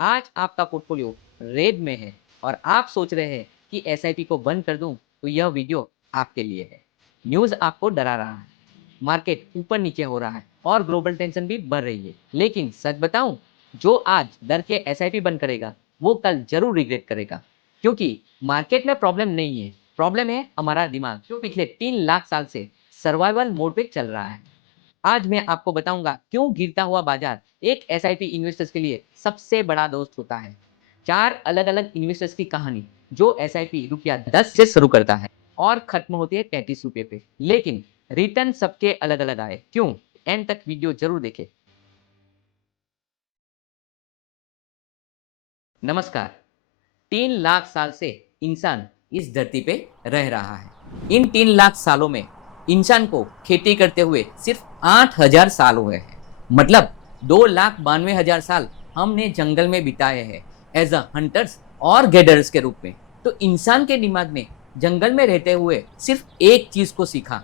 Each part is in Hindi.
आज आपका पोर्टफोलियो रेड में है और आप सोच रहे हैं कि एसआईपी को बंद कर दूं, तो यह वीडियो आपके लिए है। न्यूज़ आपको डरा रहा है, मार्केट ऊपर नीचे हो रहा है और ग्लोबल टेंशन भी बढ़ रही है। लेकिन सच बताऊं, जो आज डर के एसआईपी बंद करेगा, वो कल जरूर रिग्रेट करेगा। क्योंकि मार्केट में प्रॉब्लम नहीं है, प्रॉब्लम है हमारा दिमाग, जो पिछले 3 लाख साल से सर्वाइवल मोड पे चल रहा है। आज मैं आपको बताऊंगा क्यों गिरता हुआ बाजार एक एसआईपी इन्वेस्टर्स के लिए सबसे बड़ा दोस्त होता है। 4 अलग-अलग इन्वेस्टर्स की कहानी, जो एसआईपी रुपया 10 से शुरू करता है और खत्म होती है 33 रुपये पे। लेकिन रिटर्न सबके अलग-अलग आए। क्यों? एंड तक वीडियो जरूर देखें। नमस्कार। 3 लाख साल से इंसान इस धरती पे रह रहा है। इन 3 लाख सालों में इंसान को खेती करते हुए सिर्फ 8,000 साल हुए हैं। मतलब 2,92,000 साल हमने जंगल में बिताए हैं एज अ हंटर्स और गेडर्स के रूप में। तो इंसान के दिमाग ने जंगल में रहते हुए सिर्फ एक चीज को सीखा,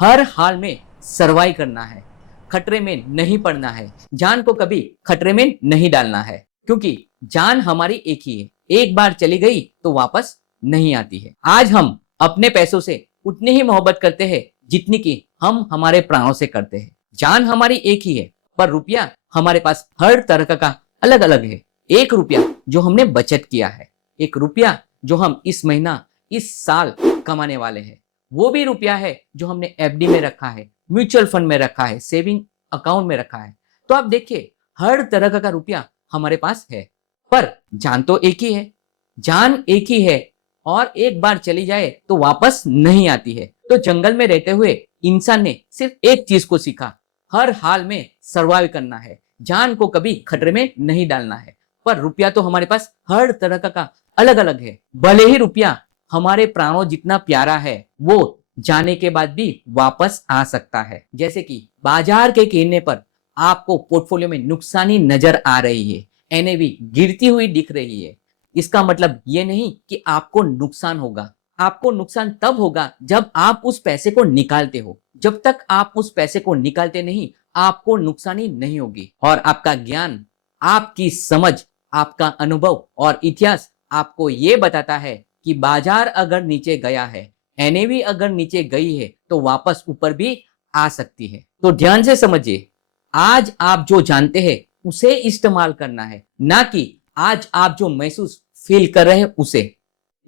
हर हाल में सर्वाइव करना है, खतरे में नहीं पड़ना है, जान को कभी खतरे में नहीं डालना है। क्योंकि जान हमारी एक ही है, एक बार चली गई तो वापस नहीं आती है। आज हम अपने पैसों से उतनी ही मोहब्बत करते हैं जितनी कि हम हमारे प्राणों से करते हैं। जान हमारी एक ही है, पर रुपया हमारे पास हर तरह का अलग अलग है। एक रुपया जो हमने बचत किया है, एक रुपया जो हम इस महीना इस साल कमाने वाले हैं, वो भी रुपया है जो हमने एफडी में रखा है, म्यूचुअल फंड में रखा है, सेविंग अकाउंट में रखा है। तो आप देखिए, हर तरह का रुपया हमारे पास है, पर जान तो एक ही है। जान एक ही है और एक बार चली जाए तो वापस नहीं आती है। तो जंगल में रहते हुए इंसान ने सिर्फ एक चीज को सीखा, हर हाल में सरवाइव करना है, जान को कभी खतरे में नहीं डालना है। पर रुपया तो हमारे पास हर तरह का अलग अलग है। भले ही रुपया हमारे प्राणों जितना प्यारा है, वो जाने के बाद भी वापस आ सकता है। जैसे कि बाजार के गिरने पर आपको पोर्टफोलियो में नुकसानी नजर आ रही है, एनएवी गिरती हुई दिख रही है, इसका मतलब ये नहीं कि आपको नुकसान होगा। आपको नुकसान तब होगा जब आप उस पैसे को निकालते हो। जब तक आप उस पैसे को निकालते नहीं, आपको नुकसानी नहीं होगी। और आपका ज्ञान, आपकी समझ, आपका अनुभव और इतिहास आपको ये बताता है कि बाजार अगर नीचे गया है, एनएवी अगर नीचे गई है, तो वापस ऊपर भी आ सकती है। तो ध्यान से समझिए, आज आप जो जानते हैं उसे इस्तेमाल करना है, ना कि आज आप जो महसूस फील कर रहे हैं उसे।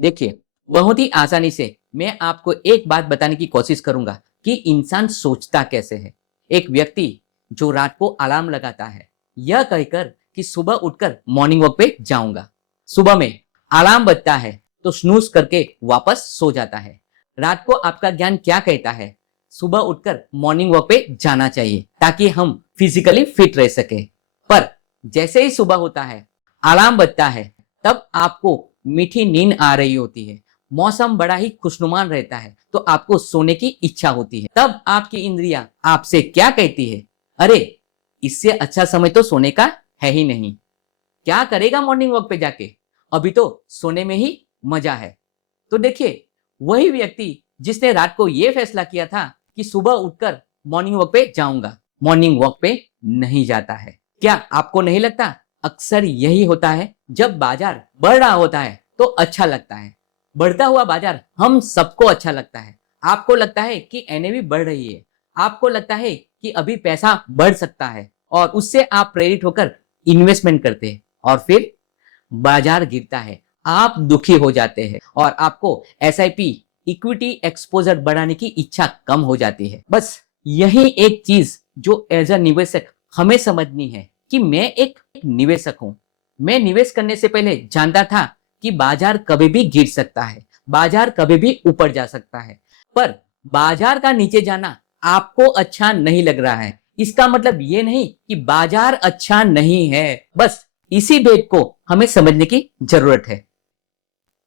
देखिए, बहुत ही आसानी से मैं आपको एक बात बताने की कोशिश करूंगा कि इंसान सोचता कैसे है। एक व्यक्ति जो रात को अलार्म लगाता है, यह कहकर कि सुबह उठकर मॉर्निंग वॉक पे जाऊंगा। सुबह में अलार्म बजता है तो स्नूज करके वापस सो जाता है। रात को आपका ज्ञान क्या कहता है? सुबह उठकर मॉर्निंग वॉक पे जाना चाहिए ताकि हम फिजिकली फिट रह सके। पर जैसे ही सुबह होता है, अलार्म बजता है, तब आपको मीठी नींद आ रही होती है, मौसम बड़ा ही खुशनुमा रहता है, तो आपको सोने की इच्छा होती है। तब आपकी इंद्रियां आपसे क्या कहती है? अरे, इससे अच्छा समय तो सोने का है ही नहीं। क्या करेगा मॉर्निंग वॉक पे जाके? अभी तो सोने में ही मजा है। तो देखिए, वही व्यक्ति जिसने रात को यह फैसला किया था कि सुबह उठकर मॉर्निंग वॉक पे जाऊंगा, मॉर्निंग वॉक पे नहीं जाता है। क्या आपको नहीं लगता अक्सर यही होता है? जब बाजार बढ़ रहा होता है तो अच्छा लगता है, बढ़ता हुआ बाजार हम सबको अच्छा लगता है। आपको लगता है कि एनएवी बढ़ रही है, आपको लगता है कि अभी पैसा बढ़ सकता है और उससे आप प्रेरित होकर इन्वेस्टमेंट करते हैं, और फिर बाजार गिरता है, आप दुखी हो जाते हैं और आपको एसआईपी इक्विटी एक्सपोजर बढ़ाने की इच्छा कम हो जाती है। बस यही एक चीज जो एज अ निवेशक हमें समझनी है कि मैं एक निवेशक हूं। मैं निवेश करने से पहले जानता था कि बाजार कभी भी गिर सकता है, बाजार कभी भी ऊपर जा सकता है। पर बाजार का नीचे जाना आपको अच्छा नहीं लग रहा है, इसका मतलब ये नहीं कि बाजार अच्छा नहीं है। बस इसी भेद को हमें समझने की जरूरत है।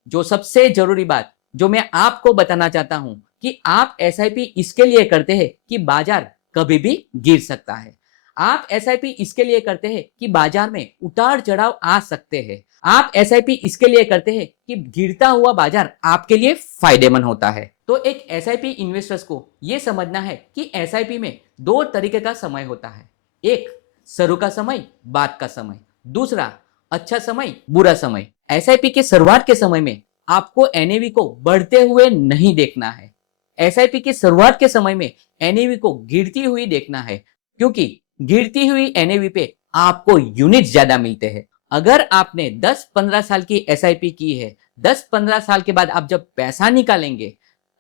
जो सबसे जरूरी बात जो मैं आपको बताना चाहता हूं कि आप एसआईपी इसके लिए करते हैं कि बाजार कभी भी गिर सकता है। आप एसआईपी इसके लिए करते हैं कि बाजार में उतार चढ़ाव आ सकते हैं। आप एसआईपी इसके लिए करते हैं कि गिरता हुआ बाजार आपके लिए फायदेमंद होता है। तो एक एसआईपी इन्वेस्टर्स को यह समझना है कि एसआईपी में दो तरीके का समय होता है। एक शुरू का समय, बाद का समय। दूसरा अच्छा समय, बुरा समय। एसआईपी के शुरुआत के समय में आपको एनएवी को बढ़ते हुए नहीं देखना है। एसआईपी की शुरुआत के समय में एनएवी को गिरती हुई देखना है, क्योंकि गिरती हुई एनएवी पे आपको यूनिट ज्यादा मिलते हैं। अगर आपने 10-15 साल की एसआईपी की है, 10-15 साल के बाद आप जब पैसा निकालेंगे,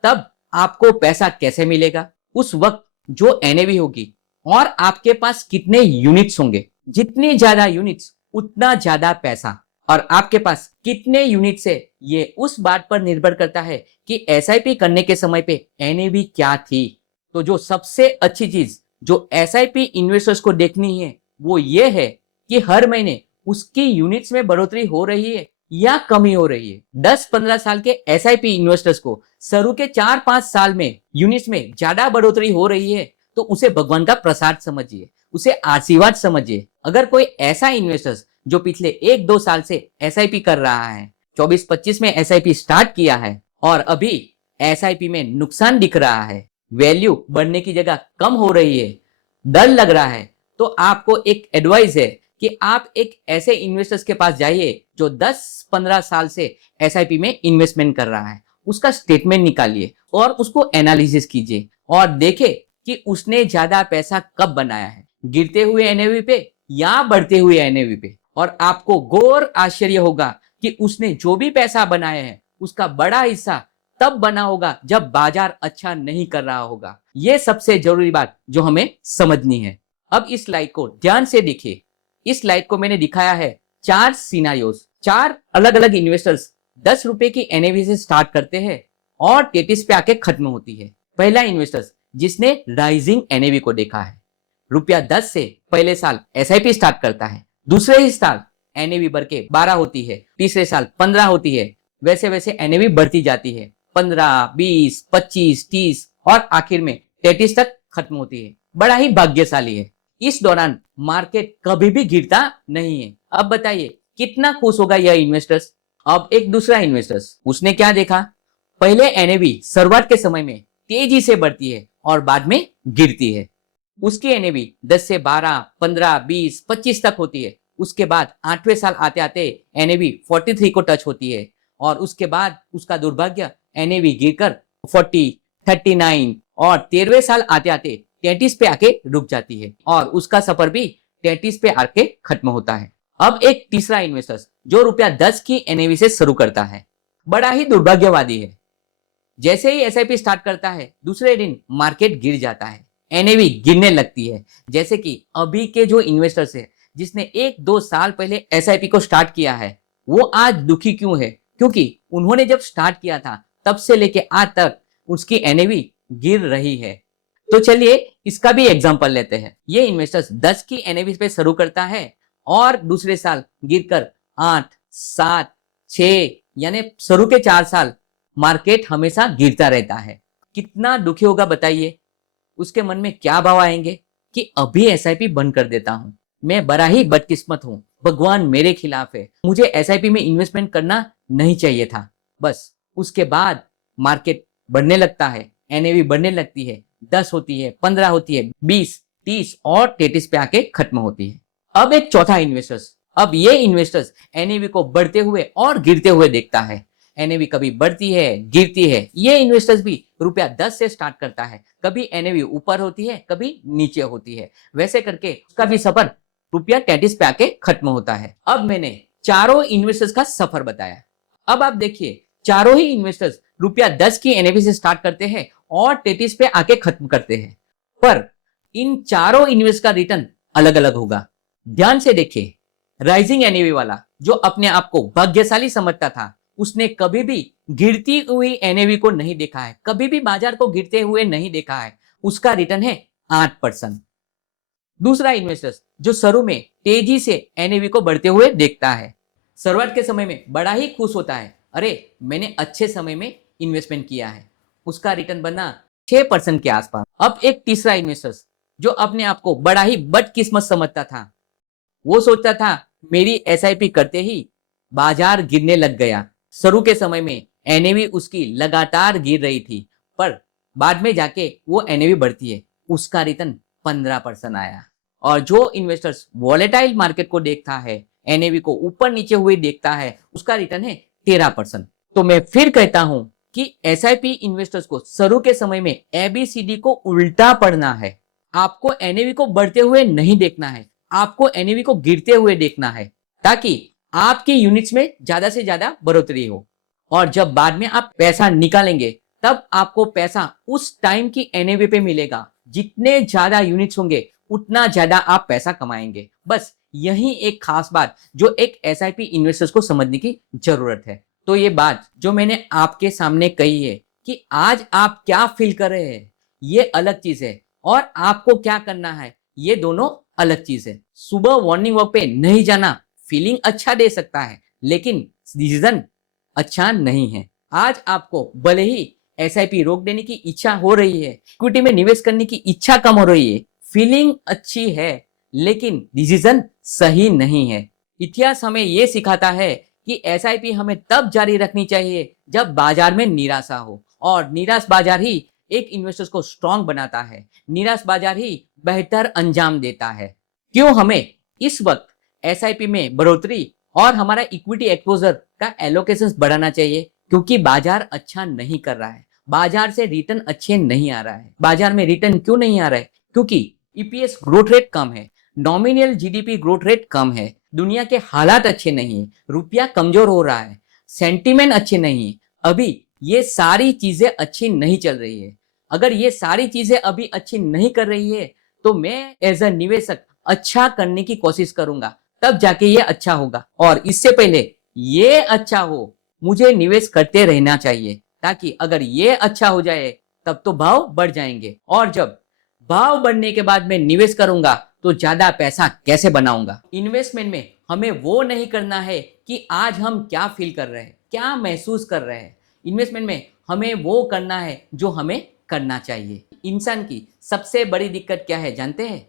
तब आपको पैसा कैसे मिलेगा? उस वक्त जो एनएवी होगी और आपके पास कितने यूनिट्स होंगे, जितनी ज्यादा यूनिट्स उतना ज्यादा पैसा। और आपके पास कितने यूनिट्स है, ये उस बात पर निर्भर करता है कि एसआईपी करने के समय पे एनएवी क्या थी। तो जो सबसे अच्छी चीज जो एसआईपी इन्वेस्टर्स को देखनी है, वो ये है कि हर महीने उसकी यूनिट्स में बढ़ोतरी हो रही है या कमी हो रही है। 10-15 साल के एसआईपी इन्वेस्टर्स को शुरू के 4-5 साल में यूनिट्स में ज्यादा बढ़ोतरी हो रही है, तो उसे भगवान का प्रसाद समझिए, उसे आशीर्वाद समझिए। अगर कोई ऐसा इन्वेस्टर्स जो पिछले 1-2 साल से एसआईपी कर रहा है, 24-25 में एसआईपी स्टार्ट किया है और अभी एसआईपी में नुकसान दिख रहा है, वैल्यू बढ़ने की जगह कम हो रही है, डर लग रहा है, तो आपको एक एडवाइस है कि आप एक ऐसे इन्वेस्टर्स के पास जाइए जो 10-15 साल से एसआईपी में इन्वेस्टमेंट कर रहा है। उसका स्टेटमेंट निकालिए और उसको एनालिसिस कीजिए और देखें कि उसने ज्यादा पैसा कब बनाया है, गिरते हुए एनएवी पे या बढ़ते हुए एनएवी पे। और आपको गौर आश्चर्य होगा कि उसने जो भी पैसा बनाया है उसका बड़ा हिस्सा तब बना होगा जब बाजार अच्छा नहीं कर रहा होगा। यह सबसे जरूरी बात जो हमें समझनी है। अब इस स्लाइड को ध्यान से देखिए। इस स्लाइड को मैंने दिखाया है 4 सिनारियोस। 4 अलग अलग इन्वेस्टर्स 10 रुपए की एनएवी से स्टार्ट करते हैं और 33 पे आके खत्म होती है। पहला इन्वेस्टर्स जिसने राइजिंग एनएवी को देखा है, रुपया 10 से पहले साल एसआईपी स्टार्ट करता है, दूसरे ही साल एनएवी बढ़ के 12 होती है, तीसरे साल 15 होती है, वैसे वैसे एनएवी बढ़ती जाती है, 15, 20, 25, 30 और आखिर में 33 तक खत्म होती है। बड़ा ही भाग्यशाली है। इस दौरान मार्केट कभी भी गिरता नहीं है। अब बताइए कितना खुश होगा यह इन्वेस्टर्स। अब एक दूसरा इन्वेस्टर्स, उसने क्या देखा? पहले एनएवी शुरुआत के समय में तेजी से बढ़ती है और बाद में गिरती है। उसकी एनएवी 10 से 12, 15, 20, 25 तक होती है। उसके बाद 8वें साल आते आते एनएवी 43 को टच होती है और उसके बाद उसका दुर्भाग्य एनएवी गिरकर 40, 39 और 13वें साल आते आते 33 पे आके रुक जाती है और उसका सफर भी 33 पे आके खत्म होता है। अब एक तीसरा इन्वेस्टर जो रुपया 10 की एनएवी से शुरू करता है, बड़ा ही दुर्भाग्यवादी है। जैसे ही एसआईपी स्टार्ट करता है, दूसरे दिन मार्केट गिर जाता है, एनएवी गिरने लगती है। जैसे कि अभी के जो इन्वेस्टर्स है जिसने 1-2 साल पहले एसआईपी को स्टार्ट किया है, वो आज दुखी क्यों है? क्योंकि उन्होंने जब स्टार्ट किया था तब से लेके आज तक उसकी एनएवी गिर रही है। तो चलिए इसका भी एग्जांपल लेते हैं। ये इन्वेस्टर्स 10 की एनएवी पे शुरू करता है और दूसरे साल गिरकर 8, 7, 6 यानी शुरू के 4 साल मार्केट हमेशा गिरता रहता है। कितना दुखी होगा बताइए। उसके मन में क्या भाव आएंगे कि अभी एसआईपी बंद कर देता हूं, मैं बड़ा ही बदकिस्मत हूं, भगवान मेरे खिलाफ है, मुझे एसआईपी में इन्वेस्टमेंट करना नहीं चाहिए था। बस उसके बाद मार्केट बढ़ने लगता है, एनएवी बढ़ने लगती है, 10 होती है, 15 होती है, 20, 30 और 33 पे आके खत्म होती है। अब एक चौथा इन्वेस्टर्स, अब ये इन्वेस्टर्स एनएवी को बढ़ते हुए और गिरते हुए देखता है। एनएवी कभी बढ़ती है, गिरती है। ये इन्वेस्टर्स भी रुपया 10 से स्टार्ट करता है, कभी एनएवी ऊपर होती है, कभी नीचे होती है, वैसे करके उसका भी सफर रुपया 33 पे आके खत्म होता है। अब मैंने चारों इन्वेस्टर्स का सफर बताया। अब आप देखिए चारों ही इन्वेस्टर्स रुपया 10 की एनएवी से स्टार्ट करते हैं और 33 पे आके खत्म करते हैं, पर इन चारों इन्वेस्ट का रिटर्न अलग अलग होगा। ध्यान से देखिए, राइजिंग एनएवी वाला जो अपने आप को भाग्यशाली समझता था, उसने कभी भी गिरती हुई एनएवी को नहीं देखा है, कभी भी बाजार को गिरते हुए नहीं देखा है। उसका रिटर्न है 8%। दूसरा इन्वेस्टर जो शुरू में तेजी से एनएवी को बढ़ते हुए देखता है, शुरुआत के समय में बड़ा ही खुश होता है, अरे मैंने अच्छे समय में इन्वेस्टमेंट किया है। उसका रिटर्न बना 6% के आसपास। अब एक तीसरा इन्वेस्टर जो अपने आप को बड़ा ही बदकिस्मत समझता था, वो सोचता था मेरी एसआईपी करते ही बाजार गिरने लग गया। शुरू के समय में एनएवी उसकी लगातार गिर रही थी, पर बाद में जाके वो एनएवी बढ़ती है। उसका रिटर्न 15% आया। और जो इन्वेस्टर्स वॉलेटाइल मार्केट को देखता है, एनएवी को ऊपर नीचे हुए देखता है उसका रिटर्न है 13%। तो मैं फिर कहता हूं कि एसआईपी इन्वेस्टर्स को शुरू के समय में एबीसीडी को उल्टा पढ़ना है। आपको एनएवी को बढ़ते हुए नहीं देखना है, आपको एनएवी को गिरते हुए देखना है, ताकि आपकी यूनिट्स में ज्यादा से ज्यादा बढ़ोतरी हो। और जब बाद में आप पैसा निकालेंगे तब आपको पैसा उस टाइम की एनएवी पे मिलेगा। जितने ज्यादा यूनिट्स होंगे उतना ज्यादा आप पैसा कमाएंगे। बस यही एक खास बात जो एक एसआईपी इन्वेस्टर्स को समझने की जरूरत है। तो ये बात जो मैंने आपके सामने कही है कि आज आप क्या फील कर रहे हैं ये अलग चीज है, और आपको क्या करना है ये दोनों अलग चीज है। सुबह मॉर्निंग वॉक पे नहीं जाना फीलिंग अच्छा दे सकता है, लेकिन डिसीजन अच्छा नहीं है। आज आपको भले ही एसआईपी रोक देने की इच्छा हो रही है, इक्विटी में निवेश करने की इच्छा कम हो रही है, फीलिंग अच्छी है, लेकिन डिसीजन सही नहीं है। इतिहास हमें यह सिखाता है कि एसआईपी हमें तब जारी रखनी चाहिए जब बाजार में निराशा हो, और निराश बाजार ही एक इन्वेस्टर्स को स्ट्रांग बनाता है, निराश बाजार ही बेहतर अंजाम देता है। क्यों हमें इस वक्त एसआईपी में बढ़ोतरी और हमारा इक्विटी एक्सपोजर का एलोकेशन बढ़ाना चाहिए? क्योंकि बाजार अच्छा नहीं कर रहा है, बाजार से रिटर्न अच्छे नहीं आ रहा है। बाजार में रिटर्न क्यों नहीं आ रहा है? क्योंकि ईपीएस ग्रोथ रेट कम है, नॉमिनल जीडीपी ग्रोथ रेट कम है, दुनिया के हालात अच्छे नहीं है, रुपया कमजोर हो रहा है, सेंटीमेंट अच्छे नहीं है। अभी ये सारी चीजें अच्छी नहीं चल रही है। अगर ये सारी चीजें अभी अच्छी नहीं कर रही है तो मैं एज अ निवेशक अच्छा करने की कोशिश करूंगा, तब जाके ये अच्छा होगा। और इससे पहले ये अच्छा हो मुझे निवेश करते रहना चाहिए, ताकि अगर ये अच्छा हो जाए तब तो भाव बढ़ जाएंगे, और जब भाव बढ़ने के बाद मैं निवेश करूंगा तो ज्यादा पैसा कैसे बनाऊंगा। इन्वेस्टमेंट में हमें वो नहीं करना है कि आज हम क्या फील कर रहे हैं, क्या महसूस कर रहे हैं। इन्वेस्टमेंट में हमें वो करना है जो हमें करना चाहिए। इंसान की सबसे बड़ी दिक्कत क्या है जानते हैं?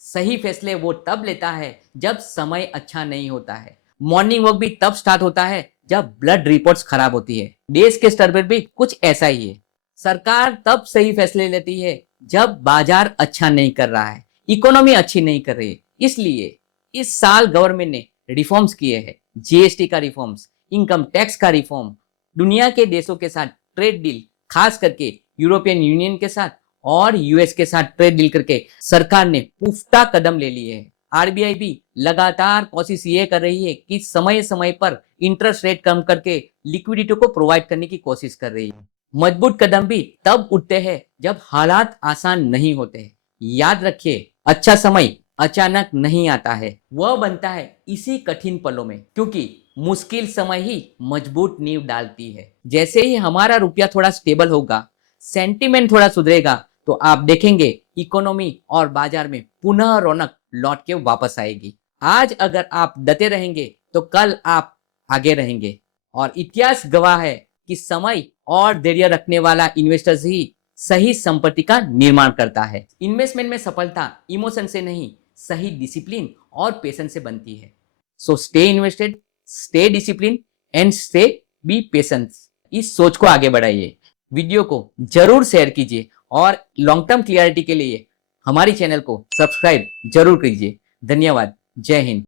सही फैसले वो तब लेता है जब समय अच्छा नहीं होता है। मॉर्निंग वॉक भी तब स्टार्ट होता है जब ब्लड रिपोर्ट्स खराब होती है। देश के स्तर पर भी कुछ ऐसा ही है। सरकार तब सही फैसले लेती है जब बाजार अच्छा नहीं कर रहा है, इकोनॉमी अच्छी नहीं कर रही है। इसलिए इस साल गवर्नमेंट ने रिफॉर्म्स किए हैं, जीएसटी का रिफॉर्म्स, इनकम टैक्स का रिफॉर्म, दुनिया के देशों के साथ ट्रेड डील, खास करके यूरोपियन यूनियन के साथ और यूएस के साथ ट्रेड डील करके सरकार ने पुख्ता कदम ले लिए हैं। आरबीआई भी लगातार कोशिश ये कर रही है कि समय समय पर इंटरेस्ट रेट कम करके लिक्विडिटी को प्रोवाइड करने की कोशिश कर रही है। मजबूत कदम भी तब उठते हैं जब हालात आसान नहीं होते। याद रखिए, अच्छा समय अचानक नहीं आता है, वह बनता है इसी कठिन पलों में, क्योंकि मुश्किल समय ही मजबूत नींव डालती है। जैसे ही हमारा रुपया थोड़ा स्टेबल होगा, सेंटीमेंट थोड़ा सुधरेगा, तो आप देखेंगे इकोनॉमी और बाजार में पुनः रौनक लौट के वापस आएगी। आज अगर आप डटे रहेंगे तो कल आप आगे रहेंगे, और इतिहास गवाह है कि समय और धैर्य रखने वाला इन्वेस्टर्स ही सही संपत्ति का निर्माण करता है। इन्वेस्टमेंट में सफलता इमोशन से नहीं, सही डिसिप्लिन और पेशेंस से बनती है। So stay invested, stay discipline and stay B patience. इस सोच को आगे बढ़ाइए। वीडियो को जरूर शेयर कीजिए, और लॉन्ग टर्म क्लियरिटी के लिए हमारी चैनल को सब्सक्राइब जरूर कीजिए। धन्यवाद। जय हिंद।